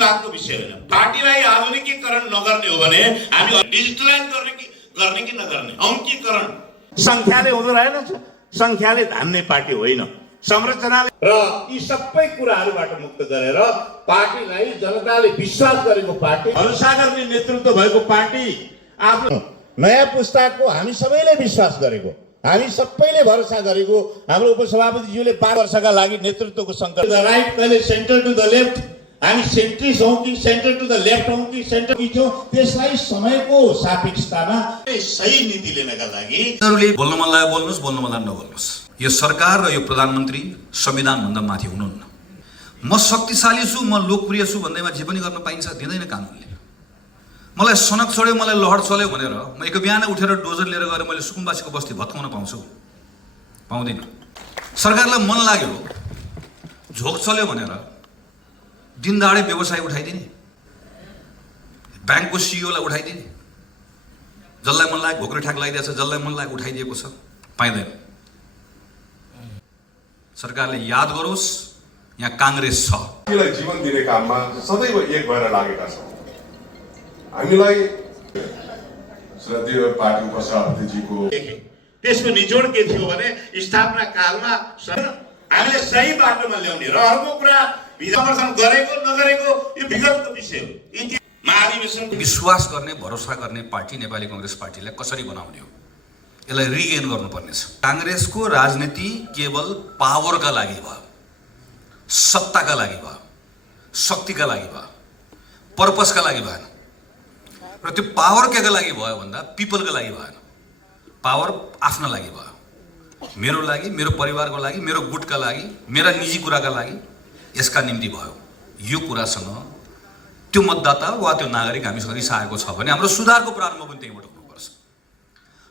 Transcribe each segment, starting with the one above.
विवादको विषय होइन। पार्टीलाई आधुनिकीकरण नगर्ने हो भने हामी डिजिटलाइज गर्ने कि नगर्ने, अङ्कीकरण संख्याले हुँदो रहेन, संख्याले धान्ने पार्टी होइन, संरचनाले र यी सबै कुराहरूबाट मुक्त गरेर पार्टीलाई जनताले विश्वास गरेको पार्टी, भरोसा गर्ने नेतृत्व भएको पार्टी, आफ्नो नयाँ पुस्ताको हामी सबैले विश्वास गरेको, हामी सबैले भरोसा गरेको हाम्रो उपसभापतिज्यूले 5 वर्षका लागि नेतृत्वको सङ्कल्प, द राइट कहिले सेन्टर टु द लेफ्ट, हामी सेन्ट्रिस्ट हौँ कि सेन्टर टु द लेफ्ट हौँ कि सेन्टर छौँ, त्यसलाई समयको सापेक्षतामा सही नीति लिनका लागि बोल्न मन लाग्यो बोल्नुहोस्, बोल्न मन लाग्यो नबोल्नुहोस्। यो सरकार र यो प्रधानमन्त्री संविधानभन्दा माथि हुनुहुन्न। म शक्तिशाली छु, म लोकप्रिय छु भन्दैमा जे पनि गर्न पाइन्छ दिँदैन कानुनले। मलाई सनक चढ्यो, मलाई लहर चल्यो भनेर म एक बिहान उठेर डोजर लिएर गएर मैले सुकुम्बासीको बस्ती भत्काउन पाउँछु? पाउँदिनँ। सरकारलाई मन लाग्यो, झोक चल्यो भनेर दिनदाडै व्यवसाय उठाइदिने, ब्याङ्कको सिइओलाई उठाइदिने, जसलाई मन लाग्यो घोक्रे ठाक लगाइदिएको छ, जसलाई मन लाग्यो उठाइदिएको छ, पाइँदैन। सरकारले याद गरोस्, यहाँ काङ्ग्रेस छ। हामीलाई जीवन दिने काममा सदैव एक भएर लागेका छौँ। हामीलाई श्रद्धेय पार्टी उपसभापतिजीको त्यसको निचोड के थियो भने स्थापना कालमा हामीले सही बाटोमा ल्याउने र अर्को कुरा समर्थन गरेको नगरेको यो विगतको विषय हो। महाधिवेशन विश्वास गर्ने, भरोसा गर्ने पार्टी नेपाली कांग्रेस पार्टीलाई कसरी बनाउने हो, यसलाई रिगेन गर्नुपर्ने छ। कांग्रेसको राजनीति केवल पावरका लागि भयो, सत्ताका लागि भयो, शक्तिका लागि भयो, पर्पसका लागि भएन। र त्यो पावर केका लागि भयो भन्दा पिपलका लागि भएन। पावर आफ्ना लागि भयो, मेरो लागि, मेरो परिवारको लागि, मेरो गुटका लागि, मेरा निजी कुराका लागि, यसका निम्ति भयो। यो कुरासँग त्यो मतदाता वा त्यो नागरिक हामीसँग रिसाएको छ भने हाम्रो सुधारको प्रारम्भ पनि त्यहीँबाट हुनुपर्छ।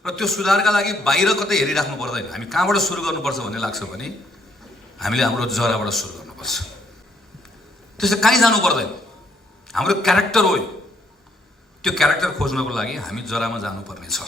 र त्यो सुधारका लागि बाहिर कतै हेरिराख्नु पर्दैन। हामी कहाँबाट सुरु गर्नुपर्छ भन्ने लाग्छ भने हामीले हाम्रो जराबाट सुरु गर्नुपर्छ। त्यसले कहीँ जानु पर्दैन। हाम्रो क्यारेक्टर हो, त्यो क्यारेक्टर खोज्नको लागि हामी जरामा जानुपर्ने छ।